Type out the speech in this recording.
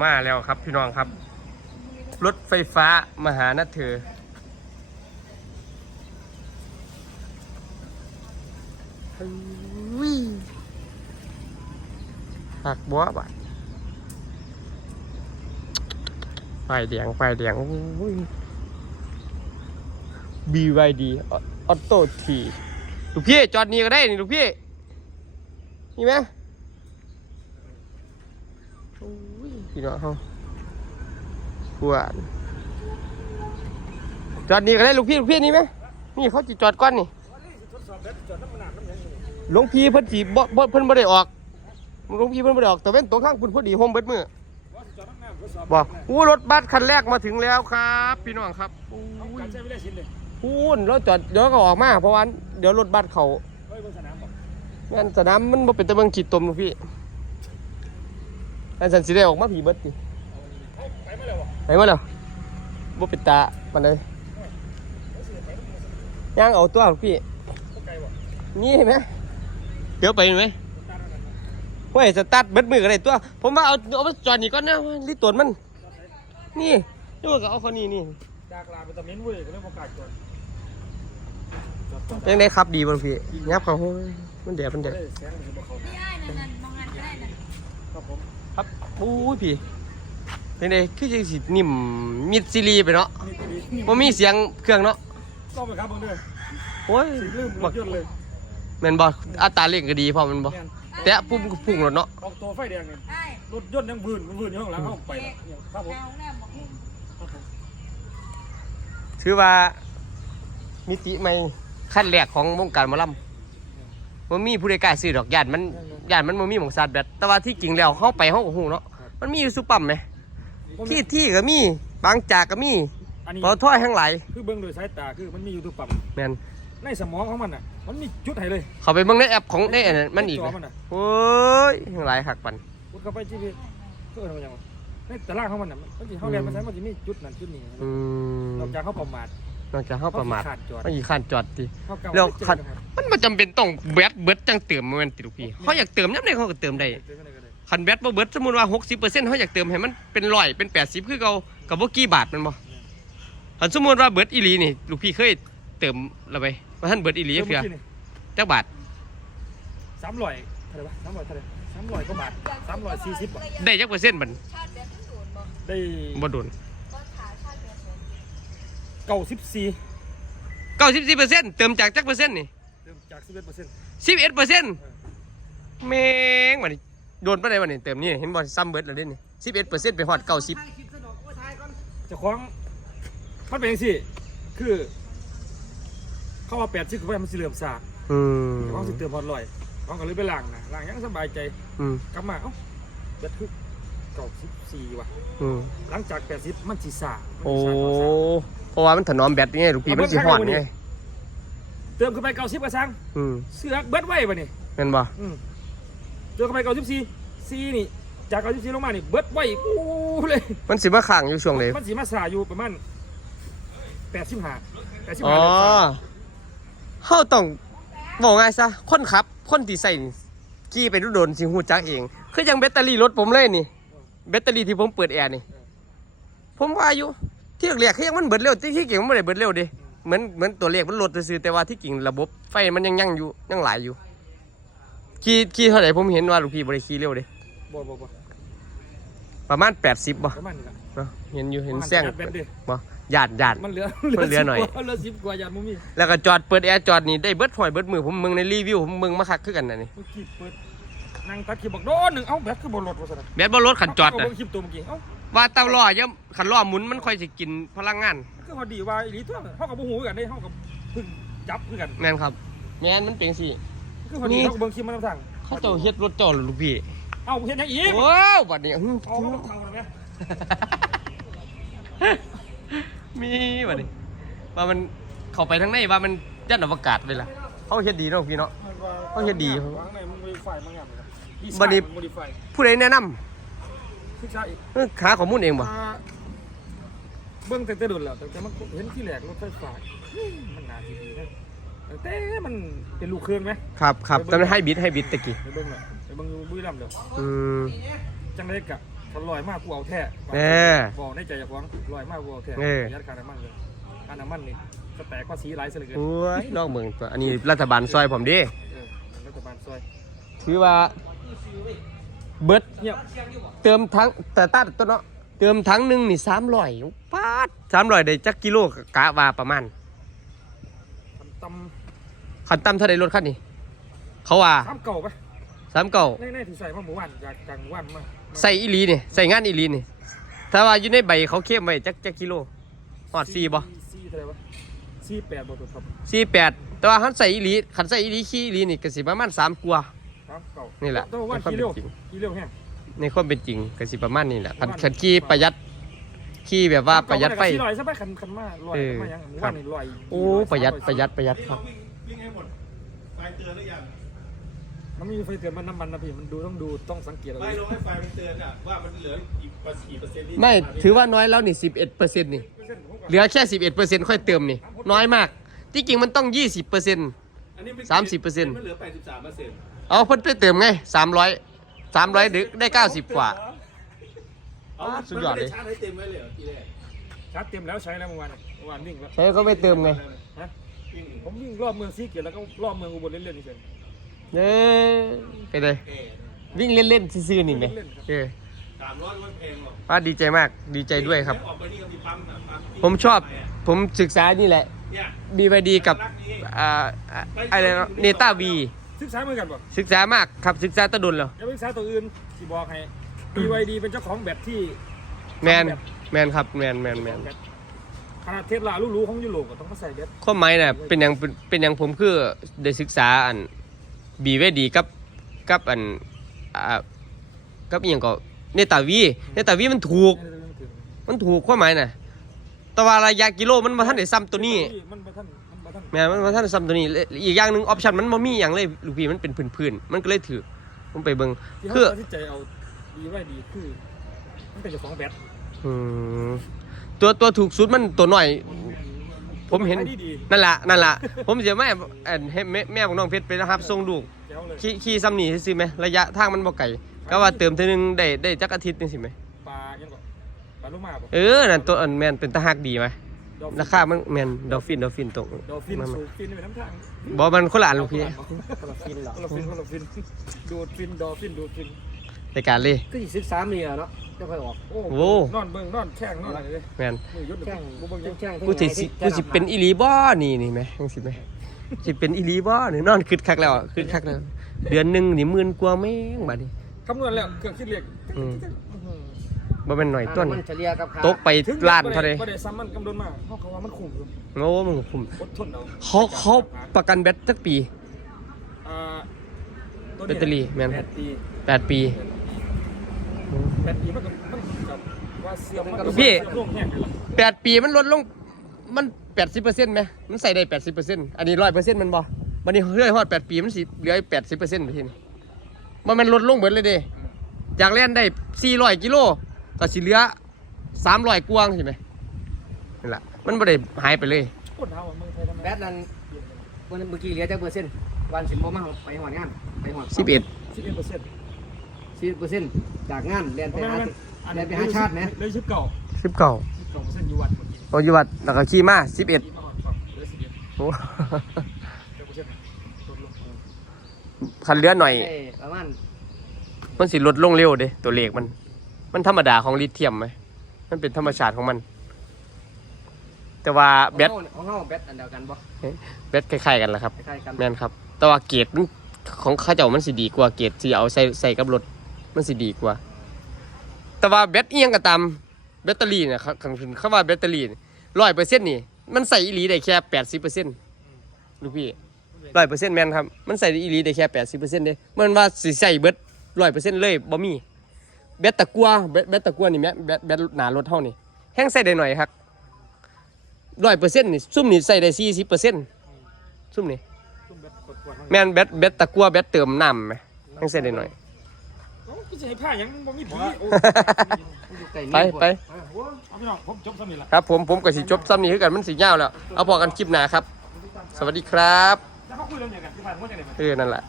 มาแล้วครับพี่น้องครับ รถไฟฟ้ามาหานะเธออุ้ยหักบัวบาดไฟแดงไฟแดงอุ้ย BYD ออโต้ทีลูกพี่จอดนี่ก็ได้นี่ลูกพี่ นี่ไหมโอ้ย พี่น้องเขาขวานจอดนี่ก็ได้ลูกพี่ลูกพี่นี่ไหมนี่เขาจีจอดก้อนนี่หลวงพี่เพิ่นจีบบ่เพิ่นบ่ได้ออกหลวงพี่เพิ่นบ่ได้ออกแต่เว้นตรงข้างคุณพอดีโฮมเบิดมือบอกอู้รถบัสคันแรกมาถึงแล้วครับ พี่น้องครับอู้ยการใช้ไม่ได้ชิ้นเลยพูนแล้วจอดเดี๋ยวก็ออกมาเพราะว่าเดี๋ยวรถบัสเขาเฮ้ยบนสนามบอกงั้นสนามมันบ่เป็นตะเบิงขีดตมลูกพี่ งั้นสันสิได้ออกมาผีเบิดดิไปไม่เลยบอกไปมาแล้วบ่เป็นตาปานใดย่างเอาตัวลูกพี่ไกลบอกนี่เห็นไหมเดี๋ยวไปเห็นไหมเฮ้ยสตาร์ทเบิดมือก็ได้ตัว ผมว่าเอาเอามาจอดนี่ก่อนนะรีตรวจมัน นี่นี่ว่าก็เอาคนนี้นี่จากลาไปตะมิ้นเว้ยก็เรื่องประกาศก่อนจอดก่อนยังได้ครับดีบ่ลูกพี่ยับเขาโอ้ยมันแดดมันแดดเฮ้ยแสงมันจะบอกเขาไม่ได้นั่นนั่นมองงานก็ได้นั่นครั บผมครับโอ้ยพี่เป็นไงคือจังสินิ่มมิดซีรีไปเนาะนี่ตัวนี้นี่บ่มีเสียงเครื่องเนาะต้องไปครับเบิ่งเด้อโอ้ยสีลืมรถยนต์เลยแม่นบ่อัตราเร่งก็ดีพอมันบ่แม่นแตะปุ่มก็พุ่งรถเนาะออกตัวไฟแดงเลยได้รถยนต์ยังบืนบืนอยู่ข้างหลังเข้าไปแล้วเนี่ยครับผมเอาแน่บอกให้ครับผมถือว่ามิติใหม่ขั้นแรกของวงการหมอลำบ่มีผู้ใดกล้าซื้อดอกย่านมันย่านมันบ่มีหม่องซาดแบตแต่ว่าที่จริงแล้วเฮาไปเฮาก็ฮู้เนาะ มันมีอยู่ซุปั๊มไหมที่ที่ก็มีบางจากก็มีอันนี้ปตททั้งหลายคือเบิ่งโดยสายตาคือมันมีอยู่ทุกปั๊มแม่นในสมองของมันน่ะ มันมีจุดให้เลย เข้าไปเบิ่งในแอปของในอันนั้นมันอีกจอนะมันน่ะโอ้ยทั้งหลายคักปันกดเข้าไปที่พี่ก็เออมันยังวะในตารางของมันน่ะมันมันสิเฮาเรียนมันใช้มันสิมีจุดนั้นจุดนี้อืมนอกจากเขาประมาทนอกจากเฮาประมาทเขขี้ขาดจอดมันอีกขั้นจอดติเขาเก่าแล้วไม่เจอขัดกันครับมันบ่จำเป็นต้องแบตเบิดจังเติมมันติลูกพี่เขาอยากเติมยามใดเขาก็เติมได้ เจอกันได้ก็ได้คันแบตบ่เบิดสมมุติว่า 60%เขาอยากเติมให้มันเป็น100เป็น 80 คือเก่าก็บ่กี่บาทแมันบ่คันสมมุติว่าเบิดอีหลีนี่ลูกพี่เคยเติมแล้วไปว่าท่านเบิดอีหลีจักเทื่อจักบาทสามร้อยเท่าไหร่วะสามร้อยเท่าไหร่สามร้อยกว่าบาทสามร้อยสี่สิบบาทได้จักเปอร์เซ็นต์บัดชาติแบบศูนย์บอกได้บ่โดนต้นขาชาติแบบศูนย์เก้าสิบสี่94%เติมจากจักเปอร์เซ็นต์นี่เริ่มจากสิบเอ็ดเปอร์เซ็นต์11%แม่งบัดนี้ โดนปานใดบัดนี้เติมนี่เห็นบ่ซ้ำเบิดแล้วเด้นี่11%ไปฮอด90เจะคล้าของมันเป็นยังสิคือ เข้ามาแปดสิบคือว่ามันสิเหลื่อมสากอืมเจะคล้าของสิเติมพอดลอยของก็เลยไปล้างนะล้างยังสบายใจอืมกลับมาเอ้าเบ็ดคือเก้าสิบสี่ว่ะ อืมหลังจากแปดสิบมันสิสากมันโอ้สิสากมันสาก เพราะว่ามันถนอมแบตไงลูกพี่มันสิฮ้อนไงเติมขึ้นไปเก้าสิบกระซังอืมเสือกเบ็ดไว้ป่ะนี่แม่นบ่อืม เติมเข้าไปเก้าสิบสี่สี่นี่ จากเก้าสิบสี่ลงมานี่เบ็ดไว้ปูเลย มันสิมาค้างอยู่ช่วงใดมันสีมาสาอยู่ประมาณแปดสิบห้าแปดสิบอ๋อห้าเฮาต้องบอกง่ายซะคนขับ คนที่ใส่นี่ขี่ไปโดนๆสิฮู้จักเอง คือยังแบตเตอรี่รถผมเลยนี่ แบตเตอรี่ที่ผมเปิดแอร์นี่ ผมว่าอยู่ที่เรียกคือยังมันเบิดเร็วที่ที่เก่งมันไม่ได้เบิดเร็วเดิเหมือนเหมือนตัวเลขมันลดซื่อๆแต่ว่าที่จริงระบบไฟมันยังยังอยู่ยังหลายอยู่ ขี่ขี่เท่าไหร่ผมเห็นว่าลูกพี่บริขี่เร็วเดิบ่บ่บ่ประมาณ 80บ่ประมาณนี้ละเนาะเห็นอยู่เห็นประมาณแซงแปดเด้อบ่ญาติญาติมันเหลือมันเหลือหน่อยสิบกว่าเหลือสิบกว่าอย่างมุมนี้แล้วก็จอดเปิดแอร์จอดนี่ได้เบิดหอยเบิดมือผมมึงในรีวิวผมมึงมาคักคือกันนะนี่เมื่อกี้เปิดนั่งตัดคลิปบอกโดนหนึ่งเอ้าแบตคือบนรถว่าซั่นน่ะแบตบ่รถขันจอดเานะเบิ่งคลิปตัวเมื่อกี้เอ้าว่าเตาล้อย่ำขันล้อหมุนมันค่อยสิกินพลังงานมันคือพอดีว่าอีหลีตัวเฮากับบ่ฮู้คือกันเด้เฮากับเพิ่งจับคือกันแม่นครับแม่นมันเป็นสิ คือพอดีนี่เฮาก็เบิ่งคลิปมันนำทางเขาเจ้าเฮ็ดรถเจ้าเหรอลูกพี่เอ้าเฮ็ดหยังอีกว้าวบัดนี้อื้อเอามันเข้าแล้วแม่มีบัดนี้ว่ามันเข้าไปทางในว่ามันยันอวกาศไปละเขาเฮ็ดดีเนาะพี่เนาะเขาเฮ็ดดีวางในมันโมดิฟายมางามเลยครับบัดนี้โมดิฟายผู้ใดแนะนำศึกษาอีกเออหาข้อมูลเองบ่อ่าเบิ่งแต่แต่โดนแล้วแต่แต่มันเห็นที่แรกรถไฟฟ้ามันน่าสิดีนะ แต่มันเป็นลูกเครื่องไหมครับครับแต่มันให้บิดให้บิดตะกี้ไปเบิ่งหน่อยไปเบิ่งอยู่บุรีรัมย์เดี๋ยวอืมจังได้กะถ้าลอยมากกูเอาแท้แน่บอกในใจอยากหวังลอยมากกูเอาแท้เออประหยัดค่าน้ำมันเลยค่าน้ำมันนี่ก็แตกก็สีหลายเสยเหลือเกินโอ้ยนอกเมืองตัวอันนี้รัฐบาลซอยผมดิเออรัฐบาลซอยถือว่าเบิดเงียบเติมทั้งแต่ตัดตัวเนาะเติมทั้งหนึ่งนี่สามร้อยปาดสามร้อยได้จักกิโลกะว่าประมาณ ตขันต่ำเท่าไดรถคันนี้ เขาว่าำข้ามเก่าปะสามเก่าในในที่ใส่มาหมู่บ้านจากจากหมู่บ้านมาใส่อีหลีนี่ใส่งานอีหลีนี่ถ้าว่าอยู่ในใบเขาเข้มไว้จักจักกิโลหอดสี่บ่สี่เท่าไหร่วะสี่แปดบ่ถูกครับสี่แปดแต่ว่าคันใส่อีหลีคันใส่อีหลีขี้อีหลีนี่ก็สิประมาณสามกว่าข้ามเก่านี่นี่แหละต้องบอกว่าในความขี่เร็วเป็นจริงขี่เร็วแห้งในความเป็นจริงก็สิประมาณนี้แหละคันคันขี้ประหยัด ขี้แบบว่าประหยัดไฟขี่ลอยใช่ไหมคันคันมาลอยเออมายังหมู่ครับ้าบนนี่ลอยโอ้ประหยัดประหยัดประหยัดครับวิ่งให้หมดไฟเตือนหรือยัง มันไม่มีไฟเตือนมันน้ำมันนะพี่มันดูต้องดูต้องสังเกตอะไรไม่ลงให้ไฟมันเตือนอะว่ามันเหลืออีกกี่เปอร์เซ็นต์ที่ไม่ถือว่าน้อยแล้วนี่สิบเอ็ดเปอร์เซ็นต์นี่ เหลือแค่สิบเอ็ดเปอร์เซ็นต์ค่อยเติมนี่ น้อยมาก ที่จริงมันต้องยี่สิบเปอร์เซ็นต์ อันนี้ไม่สามสิบเปอร์เซ็นต์ มันเหลือแปดสิบสามเปอร์เซ็นต์เอาเพิ่นไปเติมไงสามร้อยสามร้อยได้เก้าสิบกว่า เอาอ่ามันสุดยอดเลยไม่ไชาร์จให้เต็มไว้เลยเหรอทีแรกชาร์จเต็มแล้วใช้แล้วเมื่อวานเมื่อวานวิ่งแล้วใช่ก็ไม่เติมไงฮะวิ่งผมวิ่งรอบเมืองซีเกียรติแล้วก็รอบเมืองอุบลเล่นๆนี่เฉยเอ้ยไปเลยแพงวิ่งเล่นๆซื่อๆนี่ไหมเออสามร้อยมันแพงหรอกป้าดีใจมากดีใจด้วยครับ ออกไปนี่ก็มีปั๊มน่ะปั๊ที่ผมชอบผมศึกษานี่แหละ เนี่ย BYD กับรักนี้อ่าอ่าอะไรเนต้าวีศึกษาเหมือนกันป่ะศึกษามากครับศึกษาตะดุนแล้วอย่าไปศึกษาตัวอื่นที่บอกให้ BYD เป็นเจ้าของแบตที่แมนแมนครับแมนแมนแมนแบตขนาดเทสลารู้ๆของยุโรปก็ต้องมาใส่แบตข้อหมายน่ะเป็นอย่างเป็นเป็นอย่างผมคือได้ศึกษาอัน BYD กับกับอันอ่ากับอีหยังก็เนต้าวีเนต้าวีมันถูก มันถูกความหมายน่ะแต่ว่าระยะกิโลมันมาท่านได้ซ้ำตัวนี้มันมาท่านมันมาท่านแม่นมันมาท่านได้ซ้ำตัวนี้และอีกอย่างหนึ่งออปชันมันบ่มีอย่างเลยลูกพี่มันเป็นพื้นๆมันก็เลยถือผมไปเบิ่งที่คือเขาตัดสินใจเอา BYD คือ มันเป็นเจ้าของแบตอืมตัวตัวถูกสุดมันตัวหน่อย ผมเห็น ขายดีนั่นล่ะนั่นล่ะผมเสียแม่เอ่อให้แม่แม่ของน้องเพชรไปนะครับส่งลูกๆแจ๋วเลยขี่ขี่ซ้ำนี่ซื้อไหมระยะทางมันบ่ไกลก็ว่าเติมเทีนึงได้ได้จักอาทิตย์นึงสิไหมปลายังก่อนปลาลูกหมาป่ะเออนั่นตัวอันแมนเป็นตาหักดีไหมดอลฟินราคามันแมนดอฟฟินดอฟฟินตรงดอลฟินมันสูบฟินไปน้ำทางบ่มันคนละอันลูกพี่ คนละฟินเหรอคนละฟินคนละฟินดูดฟินดอลฟินดูดฟิน รายการเลยก็สิศึกษามีอะเนาะจะค่อยออกโอ้โว้นอนเบิ่งนอนแข้งนอนอะไรเลยแมนมือยุดแจ้งบุเบิ่งยังแจ้งกูสิสิกูสิเป็นอีหลีบ่นี่นี่ไหมจังสิไหมสิเป็นอีหลีบ่นี่นอนคึดคักแล้วคึดคักแล้ว เดือนหนึงนี่หมื่นกว่าแม่งบัดนี้คำนวณแล้วเครื่องคิดเลขอืมบ่แม่นหน่อยต้น มันเฉลี่ยกับค่าตกไปล้านเท่าใดบ่ได้ซ้ำมันกำลังมาเขาเขาว่ามันคุ้มอยู่โง่มึงคุมอดทนเอาเขาเขาประกันแบตสักปี อ่าตัวแบนี้ตเตอรี่แม่นแปครับดปีแปดปี แปดปีมันก็มันกับว่าเสียมมันก็พี่ เสียมลงแห้งเลยล่ะแปดปีมันลดลงมันแปดสิบเปอร์เซ็นต์ไหมมันใส่ได้แปดสิบเปอร์เซ็นต์อันนี้ร้อยเปอร์เซ็นต์มันบ่วันนี้เรื่อยฮอดแปดปีมันสิเหลือแปดสิบเปอร์เซ็นต์ไปทีนี้มันมันลดลงเบิดเลยเด้จากเล่นได้สี่ร้อยกิโลก็สิเหลือสามร้อยกวางใช่ไหมนั่นแหละมันบ่ได้หายไปเลย โคตรเท้าอะเมืองไทยทำไมแบตนั้นวันเมื่อกี้เหลือจักเปอร์เซ็นต์วันสิบโมงมาไปหอดงานไปหอดสิบเอ็ดสิบเอ็ดเปอร์เซ็นต์ สิบเปอร์เซ็นต์จากงานเรียนไปหาเรียนไปหาชาติไหมเลยชิปเก่าสิบเก้าสิบเก่าเปอร์เซ็นต์อยู่วัดเมื่อกี้โอยุวัดแล้วก็ขี่มาสิบเอ็ดที่มาหอดฝั่งเหลือสิบเอ็ดโอ้เปอร์เซ็นต์ลดลงคันเหลือหน่อยได้ประมาณมันสิลดลงเร็วเด้ตัวเลขมัน มันธรรมดาของลิเธียมไหมมันเป็นธรรมชาติของมัน แต่ว่าแบตของเฮาของเฮาแบตอันเดียวกันบ่แบตคล้ายๆกันแหละครับคล้ายๆกันแม่นครับ แต่ว่าเกรดมันของเข้าเจ้ามันสิดีกว่าเกรดที่เอาใส่ใส่กับรถ มันสิดีกว่า แต่ว่าแบตเอียงก็ตามแบตเตอรี่เนี่ยครับคำคำว่าแบตเตอรี่ร้อยเปอร์เซ็นต์นี่ มันใส่อีหลีได้แค่แปดสิบเปอร์เซ็นต์ลูกพี่ร้อยเปอร์เซ็นต์แมนครับ มันใส่อีหลีได้แค่แปดสิบเปอร์เซ็นต์เด้มันว่าสิใส่เบิดร้อยเปอร์เซ็นต์เลยบ่มีแบตตะกัวแบตแบตตะกัวนี่แม่แบตแบตหนารถเท่านี่แห้งใส่ได้หน่อยครับร้อยเปอร์เซ็นต์นี่ซุ่มนี่ใส่ได้สี่สิบเปอร์เซ็นต์ซุ่มนี่แมนแบตแบตตะกัวแบตเติมน้ำไหมยังเสร็จได้หน่อย กูจะให้ผ้ายังบ่มีผีโอ้อยู่ใกล้ไปนี่ไปเอาพี่น้องผมจบสมิธละครับผมผมก็สิจบซ้ำนี้คือกันมันสิยาวแล้ว เอาพอกันคลิปหน้าครับ สวัสดีครับแล้วเขาคุยเรื่องอย่างกันที่ผ่านมาจากไหนมา เออนั่นแหละ